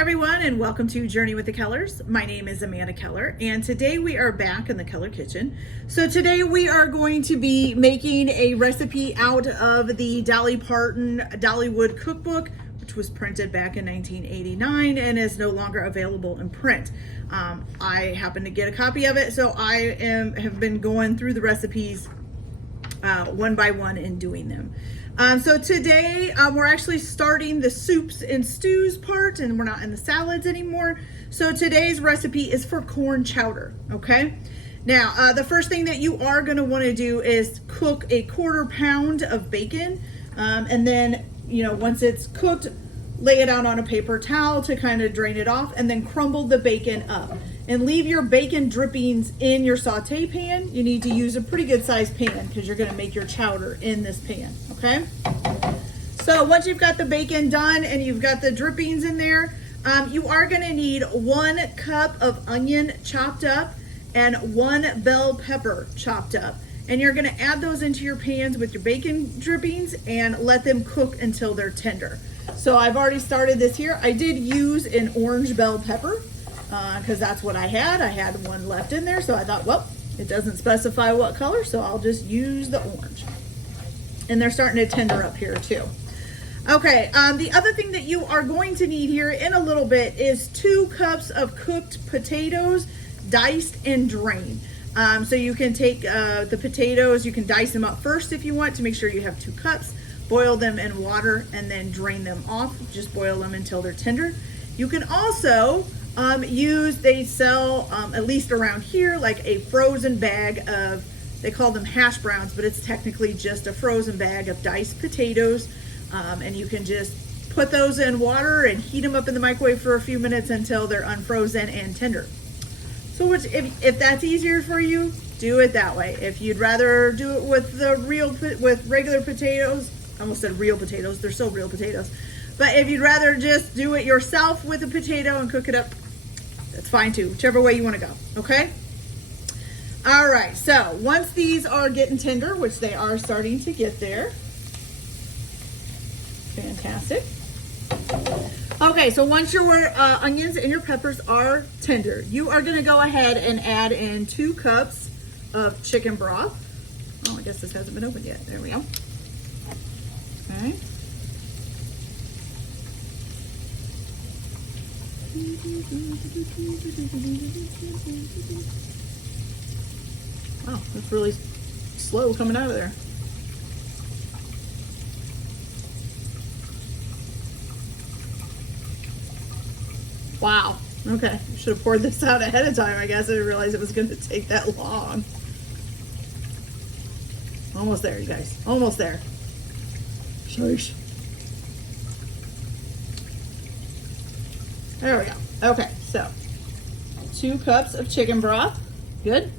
everyone, and welcome to Journey with the Kellers. My name is Amanda Keller, and today we are back in the Keller kitchen. So today we are going to be making a recipe out of the Dolly Parton Dollywood cookbook, which was printed back in 1989 and is no longer available in print. I happened to get a copy of it, so I have been going through the recipes one by one and doing them. So today we're actually starting the soups and stews part, and we're not in the salads anymore. So today's recipe is for corn chowder, okay? Now, the first thing that you are gonna wanna do is cook a 1/4 pound of bacon. And then, once it's cooked, lay it out on a paper towel to kind of drain it off, and then crumble the bacon up. And leave your bacon drippings in your saute pan. You need to use a pretty good sized pan because you're gonna make your chowder in this pan, okay? So once you've got the bacon done and you've got the drippings in there, you are gonna need 1 cup of onion chopped up and 1 bell pepper chopped up. And you're gonna add those into your pans with your bacon drippings and let them cook until they're tender. So I've already started this here. I did use an orange bell pepper because that's what I had. I had one left in there, so I thought, well, it doesn't specify what color, so I'll just use the orange. And they're starting to tender up here too. Okay, the other thing that you are going to need here in a little bit is 2 cups of cooked potatoes, diced and drained. So you can take the potatoes, you can dice them up first if you want to make sure you have 2 cups, boil them in water, and then drain them off. Just boil them until they're tender. You can also they sell, at least around here, like a frozen bag of, they call them hash browns, but it's technically just a frozen bag of diced potatoes. And you can just put those in water and heat them up in the microwave for a few minutes until they're unfrozen and tender. So if that's easier for you, do it that way. If you'd rather do it with regular potatoes, I almost said real potatoes, they're still real potatoes. But if you'd rather just do it yourself with a potato and cook it up, that's fine too, whichever way you want to go, okay? All right, so once these are getting tender, which they are starting to get there, fantastic. Okay, so once your onions and your peppers are tender, you are gonna go ahead and add in 2 cups of chicken broth. Oh, I guess this hasn't been opened yet. There we go. Okay. Wow, that's really slow coming out of there. Wow. Okay, I should have poured this out ahead of time. I guess I didn't realize it was going to take that long. Almost there, you guys. Almost there. Shush. There we go. Okay, so 2 cups of chicken broth. Good.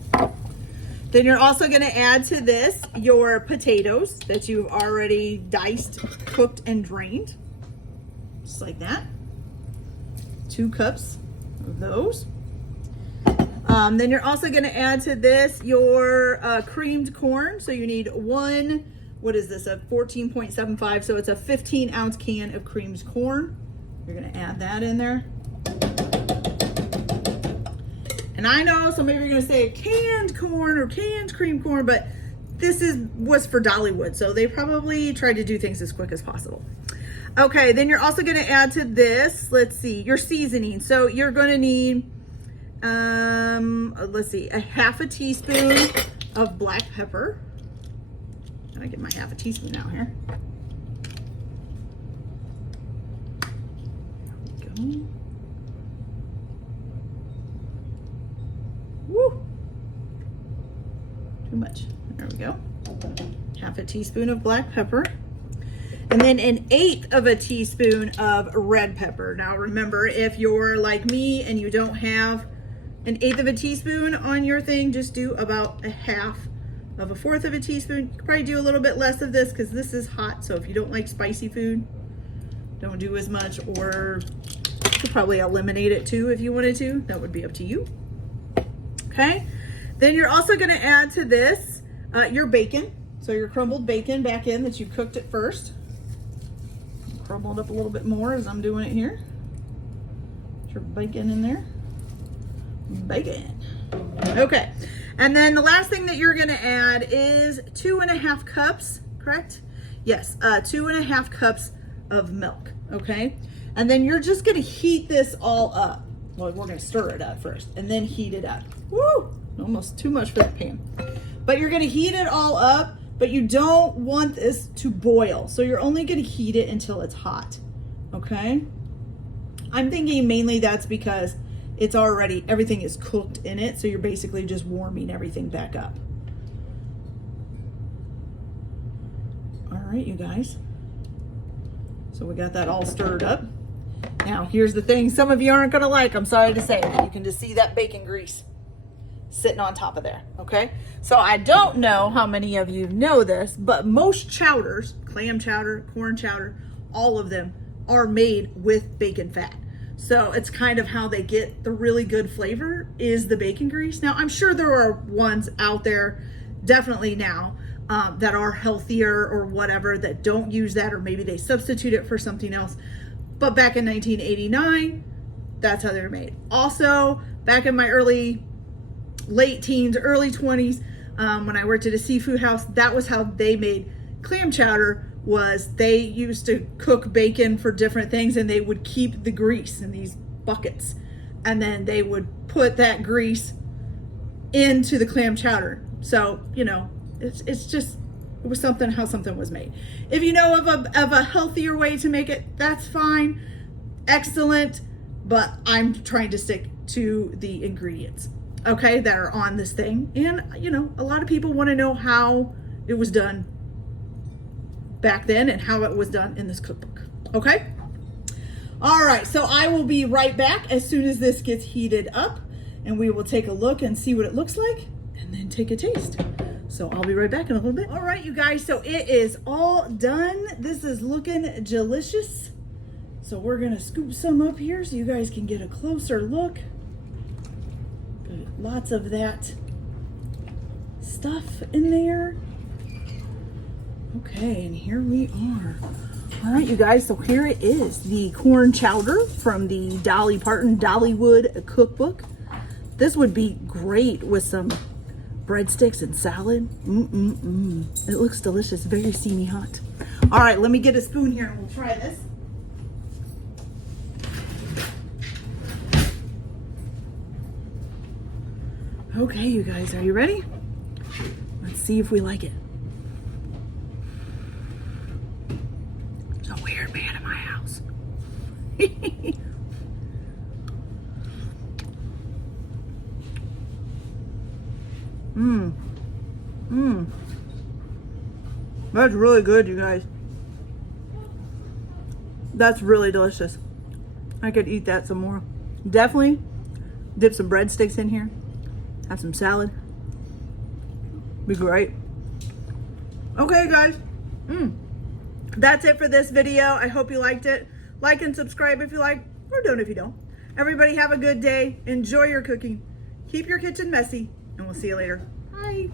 Then you're also going to add to this your potatoes that you've already diced, cooked, and drained. Just like that. 2 cups of those. Then you're also going to add to this your creamed corn. So you need one, what is this, a 14.75, so it's a 15-ounce can of creamed corn. You're going to add that in there. And I know some of you are going to say canned corn or canned cream corn, but this was for Dollywood, so they probably tried to do things as quick as possible. Okay, then you're also going to add to this, let's see, your seasoning. So you're going to need, let's see, a 1/2 teaspoon of black pepper. Can I get my 1/2 teaspoon out here? There we go. Woo! Too much. There we go. 1/2 teaspoon of black pepper. And then 1/8 teaspoon of red pepper. Now remember, if you're like me and you don't have 1/8 teaspoon on your thing, just do about 1/4 teaspoon. You could probably do a little bit less of this because this is hot. So if you don't like spicy food, don't do as much, or you could probably eliminate it too if you wanted to. That would be up to you. Okay. Then you're also going to add to this your bacon. So your crumbled bacon back in that you cooked it first. Crumbled up a little bit more as I'm doing it here. Put your bacon in there. Bacon. Okay. And then the last thing that you're going to add is 2.5 cups, correct? Yes, 2.5 cups of milk, okay? And then you're just going to heat this all up. Well, we're going to stir it up first and then heat it up. Woo! Almost too much for the pan. But you're going to heat it all up, but you don't want this to boil. So you're only going to heat it until it's hot, okay? I'm thinking mainly that's because it's already, everything is cooked in it. So you're basically just warming everything back up. All right, you guys. So we got that all stirred up. Now, here's the thing some of you aren't going to like, I'm sorry to say. You can just see that bacon grease sitting on top of there, okay? So I don't know how many of you know this, but most chowders, clam chowder, corn chowder, all of them are made with bacon fat. So it's kind of how they get the really good flavor is the bacon grease. Now, I'm sure there are ones out there, definitely now, that are healthier or whatever that don't use that, or maybe they substitute it for something else. But back in 1989, that's how they were made. Also, back in my late teens, early 20s, when I worked at a seafood house, that was how they made clam chowder. Was they used to cook bacon for different things, and they would keep the grease in these buckets, and then they would put that grease into the clam chowder. So, you know, it's just, it was something, how something was made. If you know of a healthier way to make it, that's fine, excellent, but I'm trying to stick to the ingredients, okay, that are on this thing. And, you know, a lot of people want to know how it was done back then and how it was done in this cookbook, okay? All right, so I will be right back as soon as this gets heated up, and we will take a look and see what it looks like and then take a taste. So I'll be right back in a little bit. All right, you guys, so it is all done. This is looking delicious. So we're gonna scoop some up here so you guys can get a closer look. Got lots of that stuff in there. Okay, and here we are. All right, you guys, so here it is, the corn chowder from the Parton Dollywood cookbook. This would be great with some breadsticks and salad. It looks delicious, very steamy hot. All right, let me get a spoon here and we'll try this. Okay, you guys, are you ready? Let's see if we like it. There's a weird man in my house. That's really good, you guys. That's really delicious. I could eat that some more. Definitely dip some breadsticks in here. Have some salad. Be great. Okay, guys. That's it for this video. I hope you liked it. Like and subscribe if you like, or don't if you don't. Everybody have a good day. Enjoy your cooking. Keep your kitchen messy, and we'll see you later. Bye.